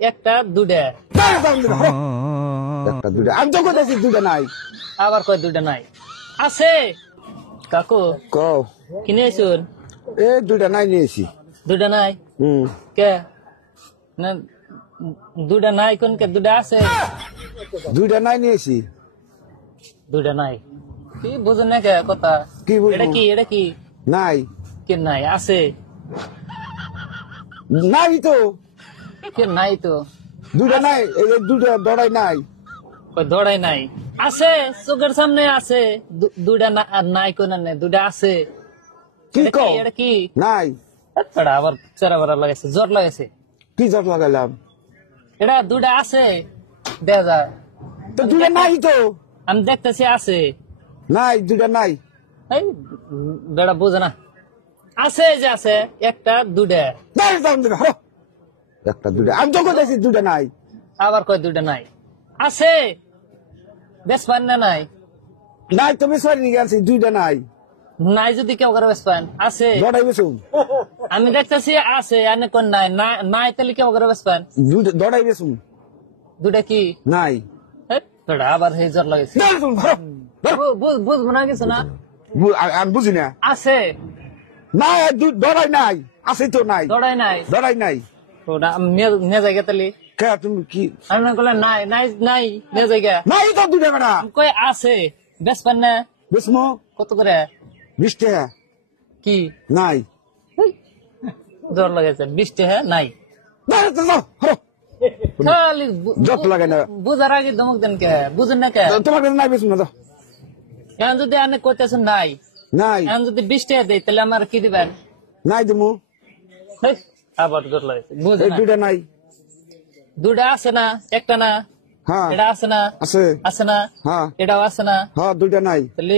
একটা দুটা একটা দুটা আমি তো কোথায় দুটা নাই আবার কয় দুটা নাই আছে কাকু কও কিনে আইসুন এ দুটা নাই নিয়েছি দুটা নাই কে না দুটা নাই কোন কে দুটা আছে দুইটা নাই নিয়েছি দুটা নাই কি বুঝুন না কে কথা কি বুঝবো? এটা কি নাই কে নাই আছে নাই তো কে নাই তো দুটা নাই এই যে দুটা দড়াই নাই কই দৌড়াই নাই আছে চোখের সামনে আছে দুটা নাই কোন নাই দুটা আছে কি কও এটা কি নাই এটা আবার চেরা বেড়া লাগাইছে জ্বর লাগাইছে কি জট লাগাইলাম এটা দুটা আছে দেখা যায় তো দুটা নাই তো আমি দেখতেছি আছে নাই দুটা নাই এই বেড়া বোঝে না আছে যে আছে একটা দুটা নাই দাম দিবে হ্যাঁ একটা দুটা আমি তো কোথায় দুটা নাই আবার কয় দুটা নাই আছে বেশ পান না নাই নাই তো বেসরি নিয়ে গেছি দুইটা নাই নাই যদি কেউ করে বেশ পান আছে দড়াই বেসুম আমি দেখতেছি আছে আনে কোন নাই নাই তাহলে কেউ করে বেশ পান দুইটা দড়াই বেসুম দুটা কি নাই এই, বেড়া আবার হে জ্বর লাগাইছে বুঝবো না কিছু না আমি বুঝি না আছে নাই দড়াই নাই আছে তো নাই দৌড়াই নাই দড়াই নাই ওটা নিয়ে জায়গা তাহলে কে তুমি কি আমি না করলে নাই নাই নাই নিয়ে জায়গা নাই তো দুটা বেড়া কই আছে বেশ পান না বেসমো কত করে 20 টাকা কি নাই জ্বর লাগাইছে 20 টাকা নাই নাই তো যাও হ্যাঁ খালি জট লাগে না বুঝার আগে ধমক দেন কে বুঝেন না কে তোমার কাছে নাই বেসুম না যাও এখন যদি আপনি কইতেছেন নাই নাই এখন যদি 20 টাকা দেয় তাহলে আমার কি দিবেন নাই দিমু হেই, আবার জ্বর লাগাইছে এই বুঝেন না দুইটা নাই দুটা আছে না একটা না হ্যাঁ এটা আছে না আছে আছে না হ্যাঁ এটাও আছে না হ্যাঁ দুইটা নাই তাহলে